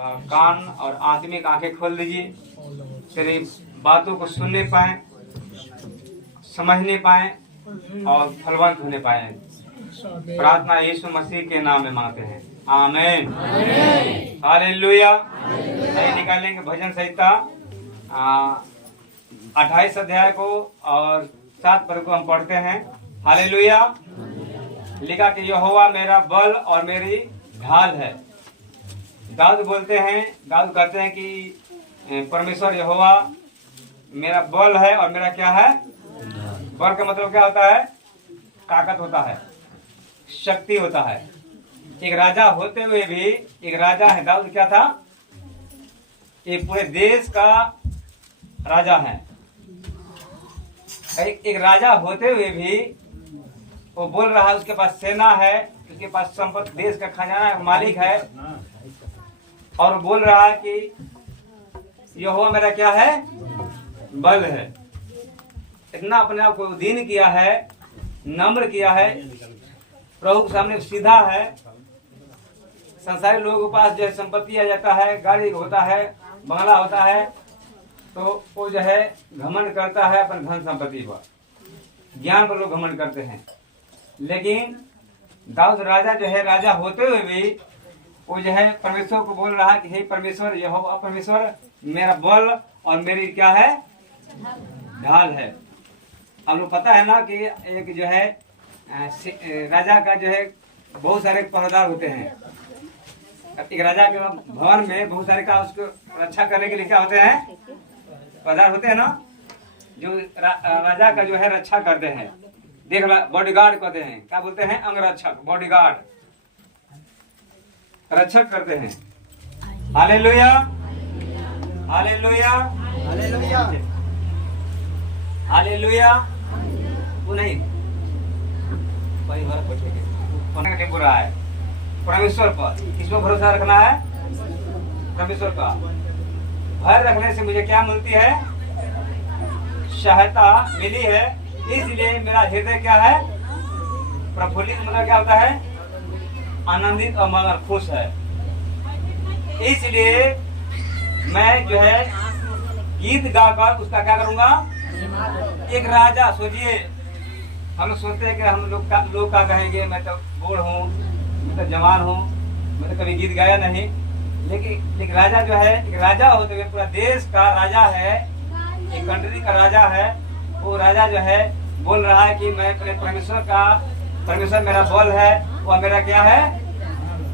कान और आत्मिक आंखें खोल दीजिए, तेरी बातों को सुनने पाए, समझने पाए और फलवंत होने पाए। प्रार्थना यीशु मसीह के नाम में मांगते हैं, आमीन। हालेलुया। नहीं निकालेंगे भजन संहिता 28 अध्याय को और 7 पद को हम पढ़ते हैं। हालेलुया। लिखा कि यहोवा मेरा बल और मेरी ढाल है। दाऊद बोलते हैं, दाऊद कहते हैं कि परमेश्वर यहोवा मेरा बल है और मेरा क्या है? बल का मतलब क्या होता है? ताकत होता है, शक्ति होता है। एक राजा होते हुए भी, एक राजा है दाऊद, क्या था? ये पूरे देश का राजा है। एक राजा होते हुए भी वो बोल रहा है, उसके पास सेना है, उसके पास संपत्ति, देश का खजाना मालिक है, और बोल रहा है कि यहोवा मेरा क्या है? बल है। इतना अपने आप को दीन किया है, नम्र किया है, प्रभु के सामने सीधा है। संसारी लोगों के पास जो है संपत्ति आ जाता है, गाड़ी होता है, बंगला होता है, तो वो जो है घमंड करता है अपन धन संपत्ति पर, ज्ञान पर लोग घमंड करते हैं। लेकिन दाऊद राजा जो है, राजा होते हुए भी वो जो है परमेश्वर को बोल रहा है कि हे परमेश्वर, यहोवा परमेश्वर मेरा बल और मेरी क्या है? ढाल है। हम लोग पता है ना कि एक जो है राजा का जो है बहुत सारे पहरेदार होते हैं। एक राजा के भवन में बहुत सारे का उसको रक्षा करने के लिए क्या होते हैं? पहरेदार होते हैं ना, जो राजा का जो है रक्षा करते हैं। देख बॉडीगार्ड कहते हैं, क्या बोलते हैं? अंगरक्षक, बॉडीगार्ड, रक्षक करते हैं। Hallelujah, hallelujah, hallelujah, hallelujah. वो नहीं बुरा है परमेश्वर पर। किसको भरोसा रखना है? परमेश्वर का। भय रखने से मुझे क्या मिलती है? सहायता मिली है। इसलिए मेरा हृदय क्या है? प्रफुल्लित, मतलब क्या होता है? आनंदित और मगर खुश है। इसलिए मैं जो है गीत गाकर उसका क्या करूंगा? एक राजा, सोचिए, हम लोग सोचते हैं कि हम लोग का कहेंगे मैं तो बूढ़ हूँ, मैं तो जवान हूँ, मैं तो कभी गीत गाया नहीं। लेकिन एक राजा जो है, एक राजा होते हुए पूरा देश का राजा है, एक कंट्री का राजा है, वो राजा जो है बोल रहा है कि मैं अपने परमेश्वर मेरा बल है और मेरा क्या है?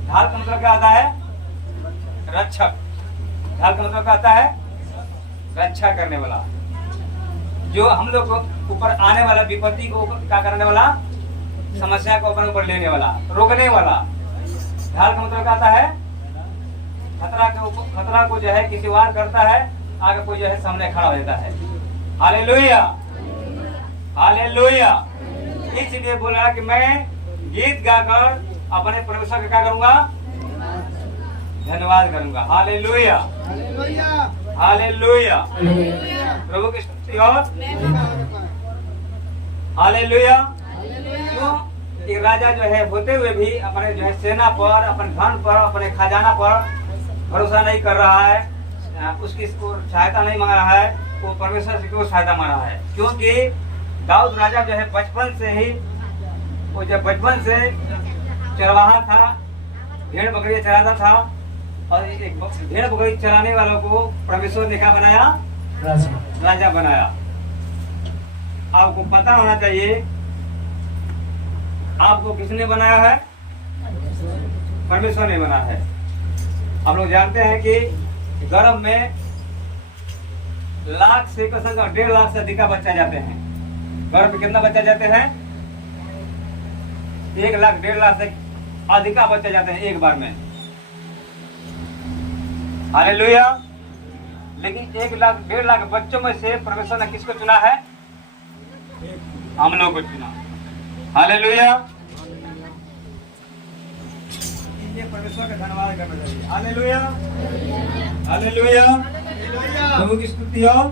ढाल का मतलब क्या आता है? रक्षक। ढाल का मतलब क्या आता है? रक्षा करने वाला, जो हम लोग को ऊपर आने वाला विपत्ति को क्या करने वाला? समस्या को अपने ऊपर लेने वाला, रोकने वाला। ढाल का मतलब क्या आता है? खतरा को जो है किसी वार करता है, आगे कोई जो है सामने खड़ा हो जाता है। Hallelujah, hallelujah. इसलिए बोल रहा कि मैं गीत गाकर अपने परमेश्वर का क्या करूंगा? धन्यवाद करूंगा। हालेलुया, हालेलुया, प्रभु की स्तुति हो। हालेलुया। क्यों? एक राजा जो है होते हुए भी अपने जो है सेना पर, अपने धन पर, अपने खजाना पर भरोसा नहीं कर रहा है, उसकी सहायता नहीं मांग रहा है, वो परमेश्वर से क्यों सहायता मांग रहा है? क्योंकि दाऊद राजा जो है बचपन से ही, वो जब बचपन से चरवाहा था, भेड़ बकरी चराता था, और एक भेड़ बकरी चराने वालों को परमेश्वर ने क्या बनाया? राजा बनाया। आपको पता होना चाहिए आपको किसने बनाया है? परमेश्वर ने बनाया है। आप लोग जानते हैं कि गर्भ में लाख से 1.5 लाख से अधिक बच्चा जाते हैं। गर्भ में कितना बच्चा जाते हैं? 1 लाख 1.5 लाख से अधिक बच्चे जाते हैं एक बार में। हालेलुया। लेकिन 1 लाख 1.5 लाख बच्चों में से परमेश्वर ने किसको चुना है? हम लोग को चुना। हालेलुया। परमेश्वर का धन्यवाद करना चाहिए। हालेलुया, हालेलुया, प्रभु की स्तुति हो।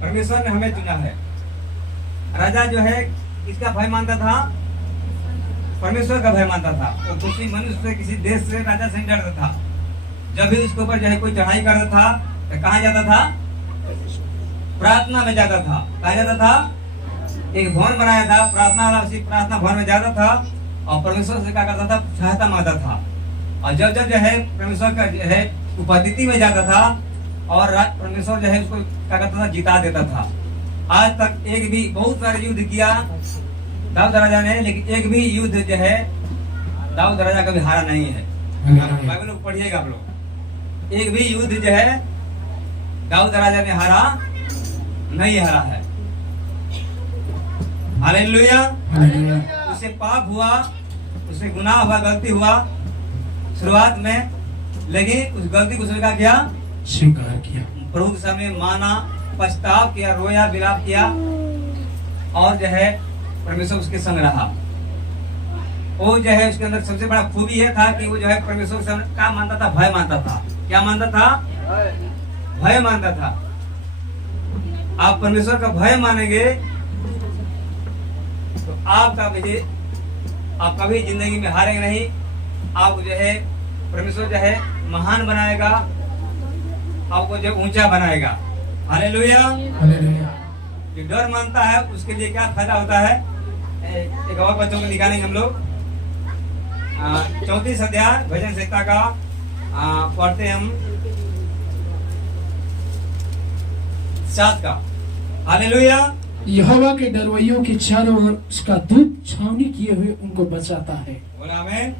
परमेश्वर ने हमें चुना है। राजा जो है किसका भय मानता था? परमेश्वर का भय मानता था। तो किसी मनुष्य से, किसी देश से, राजा से डरता था। जब भी उसके ऊपर जो है कोई चढ़ाई करता था तो कहाँ जाता था? प्रार्थना में जाता था। कहाँ जाता था? एक भवन बनाया था प्रार्थना वाला, उसी प्रार्थना भवन में जाता था और परमेश्वर से क्या करता था? सहायता मांगता था। और जब जब जो है परमेश्वर का जो है उपस्थिति में जाता था और परमेश्वर जो है उसको क्या करता था? जिता देता था। आज तक एक भी, बहुत सारे युद्ध किया दाऊद राजा ने, लेकिन एक भी युद्ध जो है दाऊद राजा कभी हारा नहीं है। बाइबल को पढ़िएगा आप लोग, एक भी युद्ध जो है दाऊद राजा ने नहीं हारा है। हालेलुया। उसे पाप हुआ, उसे गुनाह हुआ, गलती हुआ शुरुआत में, लेकिन उस गलती को स्वीकार किया, प्रभु के सामने माना, पछताव किया, रोया, विलाप किया और जो है परमेश्वर उसके संग रहा। वो जो है उसके अंदर सबसे बड़ा खूबी यह था कि वो जो है परमेश्वर से क्या मानता था? भय मानता था। क्या मानता था? भय मानता था। आप परमेश्वर का भय मानेंगे तो आपका विजय, आप कभी जिंदगी में हारेंगे नहीं। आप जो है परमेश्वर जो है महान बनाएगा, आपको जो ऊंचा बनाएगा। हालेलुया। जो डर मानता है उसके लिए क्या फायदा होता है? एक और बच्चों को निकालेंगे हम लोग। 34 अध्याय भजन संहिता का पढ़ते हम 7 का। हालेलुया। यहोवा के डरवैयों के चारों ओर उसका दूत छावनी किए हुए उनको बचाता है। बोला आमीन।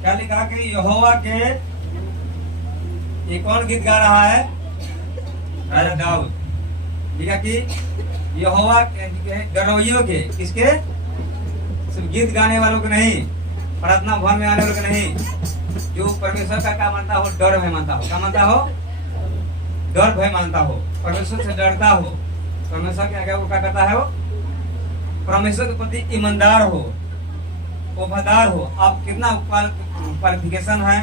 क्या लिखा कि यहोवा के, ये कौन गीत गा रहा है? राजा दाऊद। लिखा कि यहोवा के डरवैयों के, किसके? सिर्फ गीत गाने वालों के नहीं, प्रार्थना भवन में आने वालों के नहीं, जो परमेश्वर का क्या मानता हो? डर भय मानता हो। क्या मानता हो? डर भय मानता हो, परमेश्वर से डरता हो। परमेश्वर के आगे वो क्या करता है? वो परमेश्वर के प्रति ईमानदार हो, वफादार हो। आप कितना क्वालिफिकेशन है,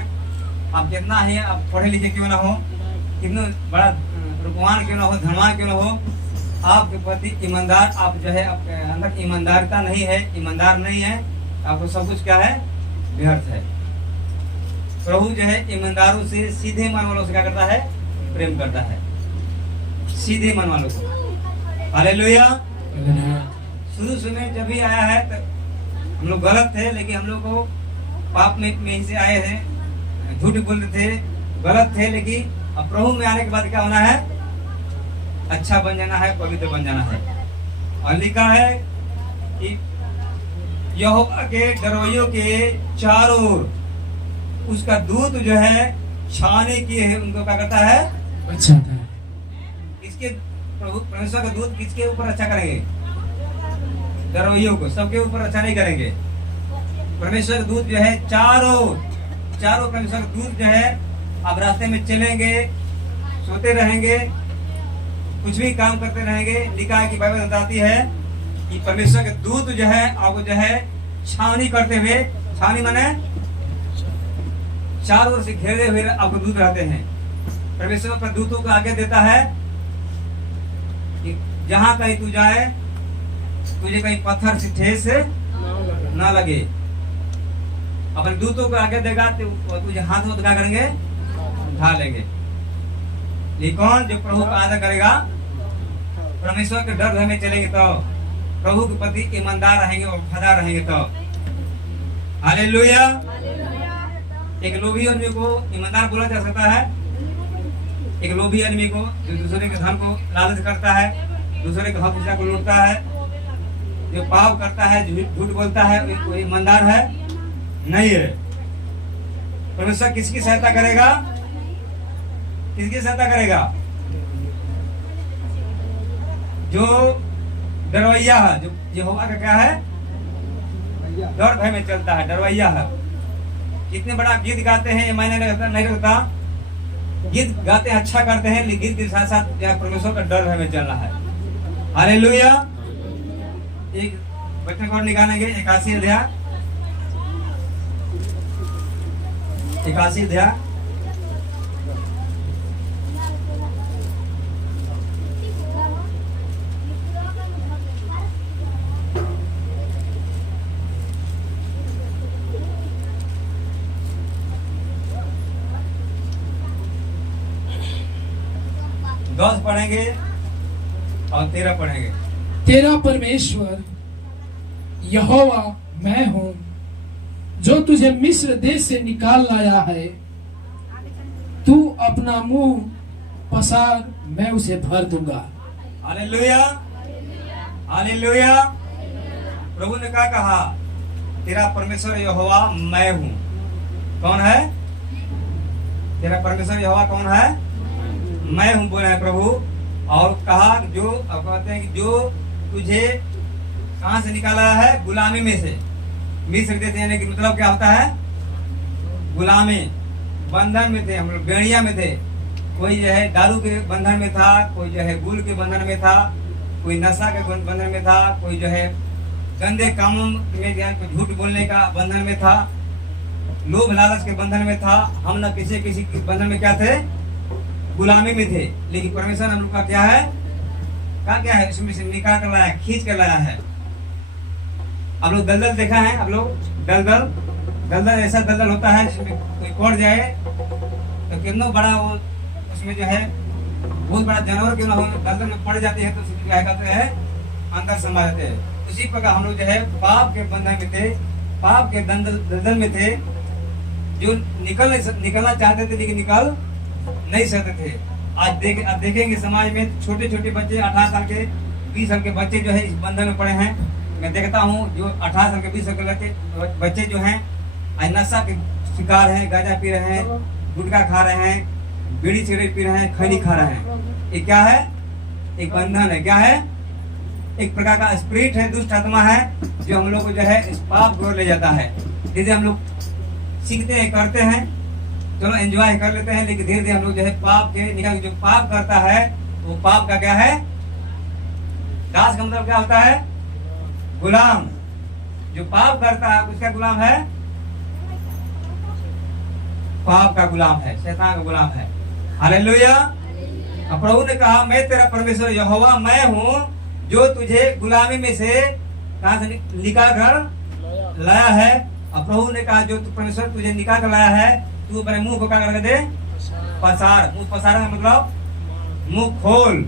आप कितना ही आप पढ़े लिखे क्यों ना हो, कितना बड़ा रूपवान क्यों ना हो, धनवान क्यों ना हो, आपके प्रति ईमानदार, आप जो है आपके अंदर ईमानदारता नहीं है, ईमानदार नहीं है, आपको सब कुछ क्या है? व्यर्थ है। प्रभु जो है ईमानदारों से, सीधे मन वालों से क्या करता है? प्रेम करता है, सीधे मन वालों को। हालेलुया। शुरू में जब भी आया है तो हम लोग गलत थे, लेकिन हम लोग को पाप में ही से आए थे, झूठ बोलते थे, गलत थे, लेकिन अब प्रभु में आने के बाद क्या होना है? अच्छा बन जाना है, पवित्र बन जाना है। और लिखा है कि यहोवा के डरवैयों के चारों ओर उसका दूत जो है छावनी किए है, उनको क्या करता है? बचाता है। इसके प्रभु परमेश्वर का दूत किसके ऊपर अच्छा करेंगे? डरवैयों को, सबके ऊपर अच्छा नहीं करेंगे। परमेश्वर का दूत जो है चारों परमेश्वर का दूत जो है, आप रास्ते में चलेंगे, सोते रहेंगे, कुछ भी काम करते रहेंगे। लिखा है कि बाइबल बताती है कि परमेश्वर के दूत जो है आपको जो है छावनी करते हुए, छावनी माने चारों ओर से घेरे हुए आपको दूत रहते हैं। परमेश्वर पर दूतों को आगे देता है कि जहां कहीं तू जाए, तुझे कहीं पत्थर से ठेस ना लगे। अपने दूतों को आगे देगा तो तुझे हाथ में क्या करेंगे? उठा लेंगे। ये कौन? जो प्रभु का आदर करेगा, परमेश्वर के डर भय में चलेंगे तो, प्रभु के प्रति ईमानदार रहेंगे और वफादार रहेंगे तो। हालेलुया। एक लोभी आदमी को ईमानदार बोला जा सकता है। एक लोभी आदमी को, जो दूसरे के धन को लालच करता है, दूसरे के हक हिस्सा को लूटता है, जो पाप करता है, झूठ बोलता है, वो ईमानदार है नहीं है। परमेश्वर किसकी सहायता करेगा? किसकी सहायता करेगा? जो डरवैया है, जो यहोवा का क्या है? डर भय में चलता है, डरवैया है। कितने बड़ा गीत गाते हैं, ये मैंने नहीं रखता, गीत गाते हैं, अच्छा करते हैं, लेकिन गीत के साथ साथ परमेश्वर का डर भय में चलना है। हालेलुया। एक बच्चे को निकालेंगे 81 अध्याय, 81 अध्याय 10 पढ़ेंगे और 13 पढ़ेंगे। तेरा परमेश्वर यहोवा मैं हूँ, जो तुझे मिस्र देश से निकाल लाया है। तू अपना मुंह पसार, मैं उसे भर दूंगा। Hallelujah, hallelujah. प्रभु ने क्या कहा? तेरा परमेश्वर यहोवा मैं हूँ। कौन है तेरा परमेश्वर? यहोवा कौन है? मैं हूँ बोला है प्रभु। और कहा जो, अब कहते हैं कि जो तुझे कहां से निकाला है? गुलामी में से। मिस्र देश यानी कि मतलब क्या होता है? गुलामी, बंधन में थे हम लोग, बेड़िया में थे। कोई जो है दारू के बंधन में था, कोई जो है गुल के बंधन में था, कोई नशा के बंधन में था, कोई जो है गंदे कामों में झूठ बोलने का बंधन में था, लोभ लालच के बंधन में था। हम न किसी के बंधन में क्या थे? गुलामी में थे। लेकिन परमेश्वर हम लोग का क्या है? क्या है? इसमें से निकाल कर लाया, खींच कर लाया है। आप लोग दलदल देखा है? आप लोग दलदल ऐसा दलदल होता है जिसमें कोई पड़ जाए तो कितना बड़ा वो, उसमें जो है बहुत बड़ा जानवर क्यों ना हो, दलदल में पड़ जाते हैं तो उसमें क्या कहते हैं? अंदर समा जाते हैं। उसी प्रकार हम लोग जो है पाप के बंधन में थे, पाप के दलदल में थे, जो निकलना चाहते थे लेकिन निकल नहीं सकते थे। आज देखेंगे समाज में छोटे छोटे बच्चे, 18 साल के 20 साल के बच्चे जो है इस बंधन में पड़े हैं। मैं देखता हूँ जो 18 साल के 20 साल के बच्चे जो हैं आज नशा के शिकार हैं, गांजा पी रहे हैं, गुटखा खा रहे हैं, बीड़ी सिगरेट पी रहे हैं, खैनी खा रहे हैं। ये क्या है? एक बंधन है। क्या है? एक प्रकार का स्पिरिट है, दुष्ट आत्मा है, जो हम लोग को जो है इस पाप की ओर ले जाता है। धीरे हम लोग सीखते हैं, करते हैं, चलो एंजॉय कर लेते हैं, लेकिन धीरे धीरे हम लोग जो है पाप के निकाल, जो पाप करता है वो पाप का क्या है? दास का मतलब क्या होता है? गुलाम। जो पाप करता है उसका गुलाम है, पाप का गुलाम है, शैतान का गुलाम है। हालेलुया। प्रभु ने कहा मैं तेरा परमेश्वर यहोवा मैं हूँ, जो तुझे गुलामी में से कहां से निकाल कर लाया है। और प्रभु ने कहा जो परमेश्वर तुझे निकाल कर लाया है, तू अपने मुंह को क्या कर दे? पसार। मुंह पसार का मतलब मुंह खोल।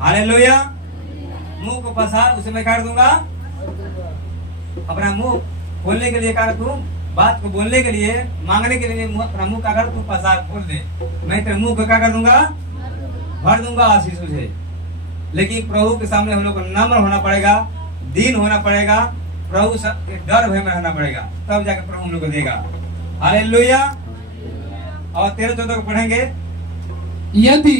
हालेलुया। मुंह को पसार, उसे मैं काट दूंगा। अपना मुंह खोलने के लिए क्या कर, तू बात को बोलने के लिए, मांगने के लिए अपना मुंह क्या कर, तू पसार खोल दे। मैं तेरे मुंह को क्या कर दूंगा? भर दूंगा आशीष से। लेकिन प्रभु के सामने हम लोग को नम्र होना पड़ेगा, दीन होना पड़ेगा, प्रभु के डर भय में रहना पड़ेगा, तब जाकर प्रभु हम लोग को देगा। हालेलुया। और 13-14 को पढ़ेंगे। यदि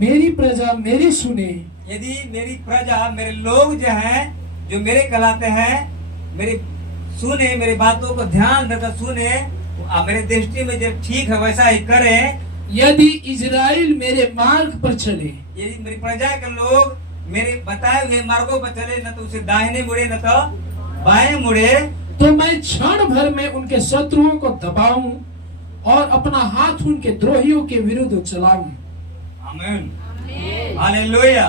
मेरी प्रजा मेरी सुने, यदि मेरी प्रजा, मेरे लोग जो हैं, जो मेरे कहलाते हैं, मेरी सुने, मेरी बातों को ध्यान देकर सुने, मेरे दृष्टि में जो ठीक है वैसा ही करे। यदि इजराइल मेरे मार्ग पर चले, यदि मेरी प्रजा के लोग मेरे बताए हुए मार्गों पर चले, न तो उसे दाहिने मुड़े न तो बाएं मुड़े, तो मैं क्षण भर में उनके शत्रुओं को दबाऊं और अपना हाथ उनके द्रोहियों के विरुद्ध चलाऊं। आमीन। हालेलुया।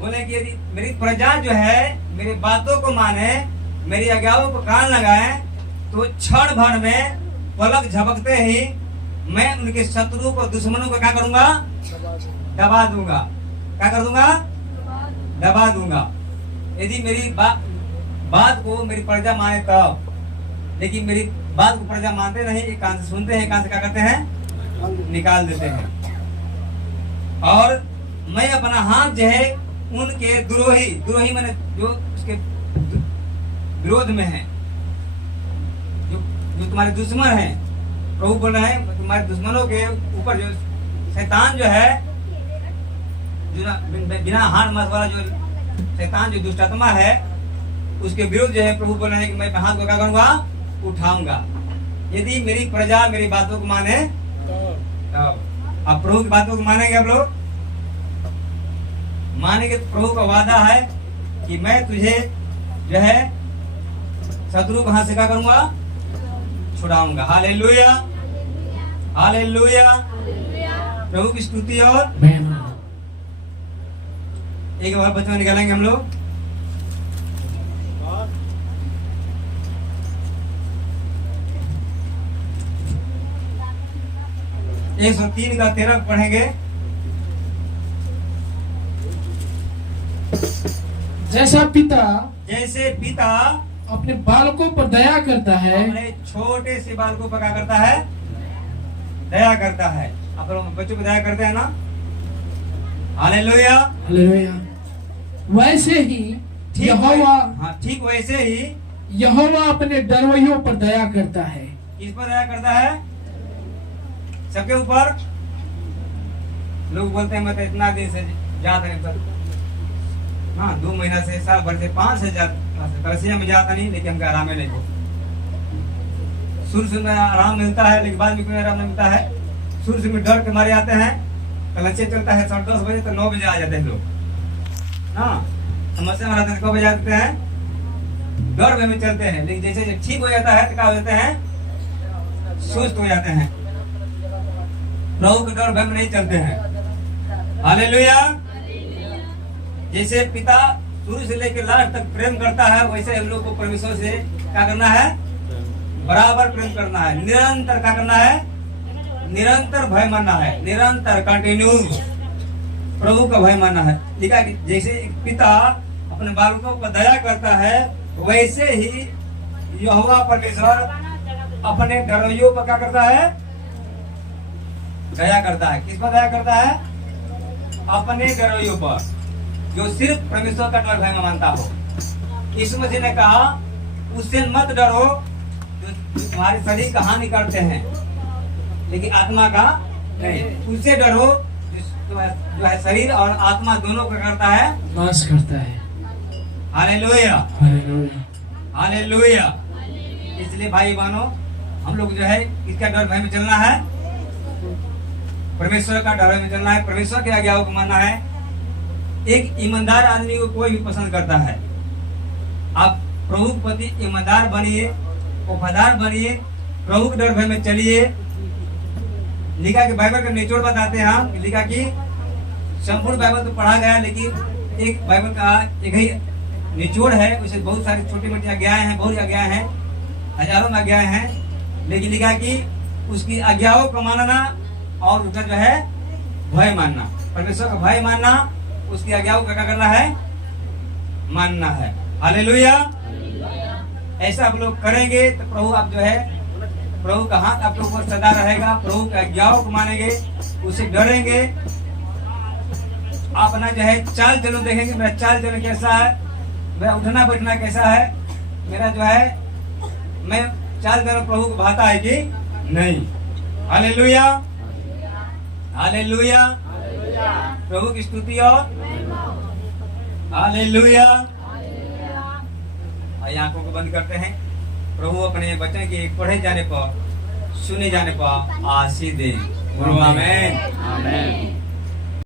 बोले कि यदि मेरी प्रजा जो है मेरी बातों को माने, मेरी आज्ञाओं को कान लगाए, तो क्षण भर में पलक झपकते ही मैं उनके शत्रुओं को, दुश्मनों को क्या करूंगा? दबा दूंगा। क्या कर दूंगा? दबा दूंगा। यदि मेरी बात को मेरी प्रजा माने तब। लेकिन मेरी बात को प्रजा मानते नहीं, एक कान से सुनते हैं, एक कान से क्या करते हैं? निकाल देते हैं। और मैं अपना हाथ जो है उनके द्रोही मैंने जो उसके विरोध में है, जो तुम्हारे दुश्मन हैं, प्रभु बोल रहे हैं तुम्हारे दुश्मनों के ऊपर जो शैतान जो है, जो बिना हाथ मास वाला जो शैतान, जो दुष्ट आत्मा है, उसके विरुद्ध जो है प्रभु बोल रहे हैं कि मैं हाथ को क्या करूंगा? उठाऊंगा। यदि मेरी प्रजा मेरी बातों को माने तब। अब प्रभु की बातों को मानेंगे आप लोग? मानेंगे तो प्रभु का वादा है कि मैं तुझे जो है शत्रु को हाथ से क्या करूंगा? छुड़ाऊंगा। Hallelujah, hallelujah. प्रभु की स्तुति। और एक बार बचपन निकालेंगे हम लोग। एक 103 का 13 पढ़ेंगे। जैसा पिता जैसे पिता अपने बालकों पर दया करता है, अपने छोटे से बालकों पर क्या करता है? दया करता है। आप लोग बच्चों पर दया करते हैं ना? हालेलुया। हालेलुया। वैसे ही यहोवा, हाँ ठीक वैसे ही यहोवा अपने डरवैयों पर दया करता है। किस पर दया करता है? सबके ऊपर। लोग बोलते हैं मैं तो इतना दिन से जाता नहीं, पर हाँ 2 महीना से, साल भर से, 5,000 कलसिया में जाता नहीं, लेकिन हमको आराम नहीं हो। शुरू में आराम मिलता है, लेकिन बाद में क्यों आराम नहीं मिलता है? शुरू में डर के मारे आते हैं। कलसिया चलता है 10:30 बजे, तो 9 बजे आ जाते हैं लोग। हाँ समस्या में रहते हैं, कब बजे आते हैं? डर में चलते हैं, लेकिन जैसे ठीक हो जाता है तो क्या हो जाते हैं? सुस्त हो जाते हैं। प्रभु के डर भय में नहीं चलते हैं। हालेलुया। जैसे पिता शुरू से लेकर लास्ट तक प्रेम करता है, वैसे हम लोग को परमेश्वर से क्या करना है? बराबर प्रेम करना है। निरंतर क्या करना है? निरंतर भय मानना है। निरंतर कंटिन्यू प्रभु का भय मानना है। ठीक है, जैसे एक पिता अपने बालकों पर दया करता है, वैसे ही यहोवा परमेश्वर अपने डरवैयों पर क्या करता है? दया करता है। किस पर दया करता है? अपने डरवैयों पर, जो सिर्फ परमेश्वर का डर भय मानता हो। यीशु मसीह ने कहा उससे मत डरो जो तुम्हारे शरीर का हानि करते हैं, लेकिन आत्मा का नहीं। उससे डरो जो है शरीर और आत्मा दोनों का करता है, नाश करता है। हालेलुया। हालेलुया। हालेलुया। इसलिए भाई बहनों, हम लोग जो है इसका डर भय में चलना है, परमेश्वर का डर में चलना है, परमेश्वर की आज्ञाओं को मानना है। एक ईमानदार आदमी को कोई भी पसंद करता है। आप प्रभु के प्रति ईमानदार बनिए, वफादार बनिए, प्रभु के डर भय में चलिए। लिखा कि बाइबल का निचोड़ बताते हैं हम, लिखा कि संपूर्ण बाइबल तो पढ़ा गया, लेकिन एक बाइबल का एक ही निचोड़ है, उसे बहुत सारी छोटी मोटी आज्ञाएं हैं, बहुत आज्ञाएं हैं, हजारों में आज्ञाएं हैं, लेकिन लिखा कि उसकी आज्ञाओं को मानना और उसका जो है भय मानना, परमेश्वर का भय मानना, उसकी आज्ञाओं का क्या करना है? मानना है। हालेलुया। ऐसा आप लोग करेंगे तो प्रभु आप जो है, प्रभु का हाथ आपके ऊपर सदा रहेगा। प्रभु की आज्ञाओं को मानेंगे, उसे डरेंगे। आप ना जो है चाल चलो देखेंगे, मेरा चाल चलो कैसा है, मेरा उठना बैठना कैसा है, मेरा जो है मैं चाल चलो प्रभु को भाता है कि नहीं। हालेलुया। हालेलुया। प्रभु की स्तुति हो। हालेलुया। आंखों को बंद करते हैं। प्रभु अपने वचन के पढ़े जाने पर, सुने जाने पर आशीष दे। आमीन।